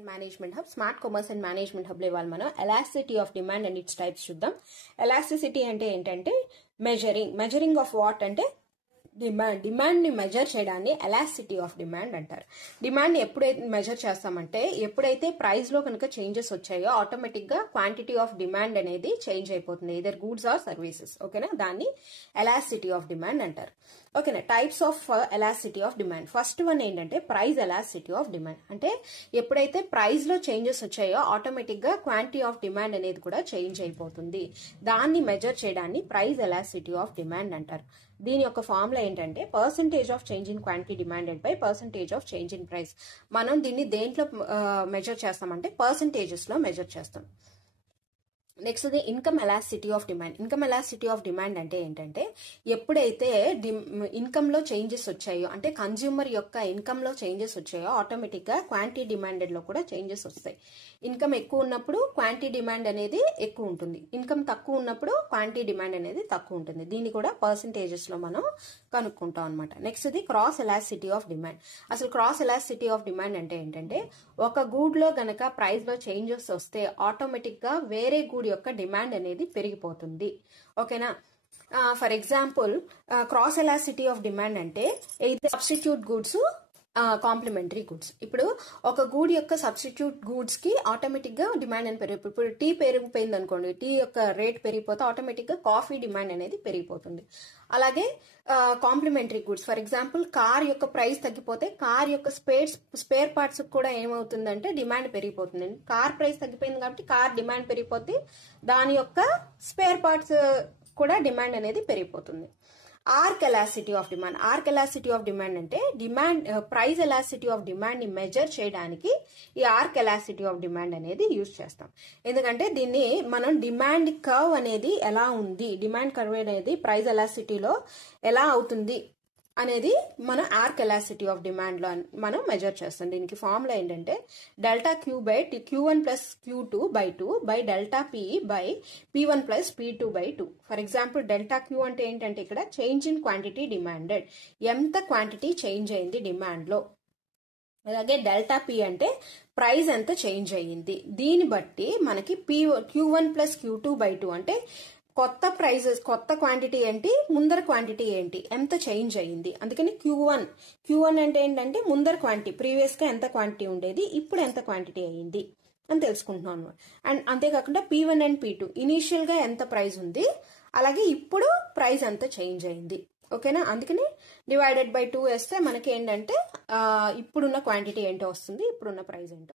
and Management Hub, Smart Commerce and Management Hub లో మనం elasticity of demand and its types చూద్దాం. Elasticity అంటే ఏంటంటే measuring of what అంటే డిమాండ్ ని మెజర్ చేయడాన్ని ఎలాస్టిసిటీ ఆఫ్ డిమాండ్ అంటారు. డిమాండ్ ని ఎప్పుడైతే మెజర్ చేస్తామంటే ఎప్పుడైతే ప్రైస్ లో కనుక చేంజెస్ వచ్చాయో ఆటోమేటిక్ గా క్వాంటిటీ ఆఫ్ డిమాండ్ అనేది చేంజ్ అయిపోతుంది, ఇదర్ గూడ్స్ ఆర్ సర్వీసెస్. ఓకేనా, దాన్ని ఎలాస్టిసిటీ ఆఫ్ డిమాండ్ అంటారు. ఓకేనా, types of elasticity of demand. First one ఏంటంటే ప్రైస్ ఎలాస్టిసిటీ ఆఫ్ డిమాండ్. అంటే ఎప్పుడైతే ప్రైస్ లో చేంజెస్ వచ్చాయో ఆటోమేటిక్ గా క్వాంటిటీ ఆఫ్ డిమాండ్ అనేది కూడా చేంజ్ అయిపోతుంది. దాన్ని మెజర్ చేయడాన్ని ప్రైస్ ఎలాస్టిసిటీ ఆఫ్ డిమాండ్ అంటారు. దీని యొక్క ఫార్ములా ఏంటంటే percentage of change in quantity demanded by percentage of change in price. మనం దీన్ని దేంట్లో మెజర్ చేస్తామంటే పర్సంటేజెస్ లో మెజర్ చేస్తాం. Next the income elasticity of demand. Income elasticity of demand అంటే ఏంటంటే ఎప్పుడైతే ఇన్కమ్ లో చేంజెస్ వచ్చాయో అంటే కన్జ్యూమర్ యొక్క ఇన్కమ్ లో చేంజెస్ వచ్చాయో ఆటోమేటిక్ గా క్వాంటిటీ డిమాండెడ్ లో కూడా చేంజెస్ వస్తాయి. ఇన్కమ్ ఎక్కువ ఉన్నప్పుడు క్వాంటిటీ డిమాండ్ అనేది ఎక్కువ ఉంటుంది, ఇన్కమ్ తక్కువ ఉన్నప్పుడు క్వాంటిటీ డిమాండ్ అనేది తక్కువ ఉంటుంది. దీన్ని కూడా పర్సంటేజెస్ లో మనం కనుక్కుంటాం అనమాట. Next the cross elasticity of demand. అసలు క్రాస్ ఎలాస్టిసిటీ ఆఫ్ డిమాండ్ అంటే ఏంటంటే ఒక గూడ్ లో గనక ప్రైస్ లో చేంజెస్ వస్తే ఆటోమేటిక్ గా వేరే గూడ్ యొక్క డిమాండ్ అనేది పెరిగిపోతుంది. ఓకేనా, for example cross elasticity of demand అంటే సబ్స్టిట్యూట్ గూడ్స్, కాంప్లిమెంటరీ గూడ్స్. ఇప్పుడు ఒక గూడ్ యొక్క సబ్స్టిట్యూట్ గూడ్స్ కి ఆటోమేటిక్ గా డిమాండ్ అని పెరిగిపోతుంది. ఇప్పుడు టీ పెరిగిపోయింది అనుకోండి, టీ యొక్క రేట్ పెరిగిపోతే ఆటోమేటిక్ గా కాఫీ డిమాండ్ అనేది పెరిగిపోతుంది. అలాగే complementary goods, for example car యొక్క ప్రైస్ తగ్గిపోతే కార్ యొక్క స్పేర్ పార్ట్స్ కూడా ఏమవుతుందంటే డిమాండ్ పెరిగిపోతుంది. కార్ ప్రైస్ తగ్గిపోయింది కాబట్టి కార్ డిమాండ్ పెరిగిపోతే దాని యొక్క స్పేర్ పార్ట్స్ కూడా డిమాండ్ అనేది పెరిగిపోతుంది. Arc elasticity of demand. Arc elasticity of demand అంటే ప్రైస్ ఎలాస్టిసిటీ ఆఫ్ డిమాండ్ ని మెజర్ చేయడానికి ఈ ఆర్క్ ఎలాస్టిసిటీ ఆఫ్ డిమాండ్ అనేది యూజ్ చేస్తాం. ఎందుకంటే దీన్ని మనం డిమాండ్ కర్వ్ అనేది ఎలా ఉంది, డిమాండ్ కర్వ్ అనేది ప్రైస్ ఎలాస్టిసిటీలో ఎలా అవుతుంది అనేది మనం ఆర్క్ ఎలాస్టిసిటీ ఆఫ్ డిమాండ్ లో మనం మెజర్ చేస్తాం. దీనికి ఫార్ములా ఏంటంటే delta Q by Q1 plus Q2 by 2 by delta P by P1 plus P2 by 2. For example delta queue అంటే ఏంటంటే ఇక్కడ చేంజ్ ఇన్ క్వాంటిటీ డిమాండెడ్, ఎంత క్వాంటిటీ చేంజ్ అయింది డిమాండ్ లో. అలాగే డెల్టా P అంటే ప్రైస్ ఎంత చేంజ్ అయ్యింది. దీన్ని బట్టి మనకి Q1 ప్లస్ Q2 బై 2 అంటే కొత్త ప్రైజెస్, కొత్త క్వాంటిటీ ఏంటి, ముందర క్వాంటిటీ ఏంటి, ఎంత చేంజ్ అయ్యింది. అందుకని Q1 అంటే ఏంటంటే ముందర క్వాంటిటీ, ప్రీవియస్ గా ఎంత క్వాంటిటీ ఉండేది ఇప్పుడు ఎంత క్వాంటిటీ అయ్యింది అని తెలుసుకుంటున్నాం. అండ్ అంతేకాకుండా P1 అండ్ P2 ఇనీషియల్ గా ఎంత ప్రైస్ ఉంది, అలాగే ఇప్పుడు ప్రైస్ ఎంత చేంజ్ అయింది. ఓకేనా, అందుకని డివైడెడ్ బై 2 వేస్తే మనకి ఏంటంటే ఇప్పుడున్న క్వాంటిటీ ఏంటో వస్తుంది, ఇప్పుడున్న ప్రైస్ ఏంటో.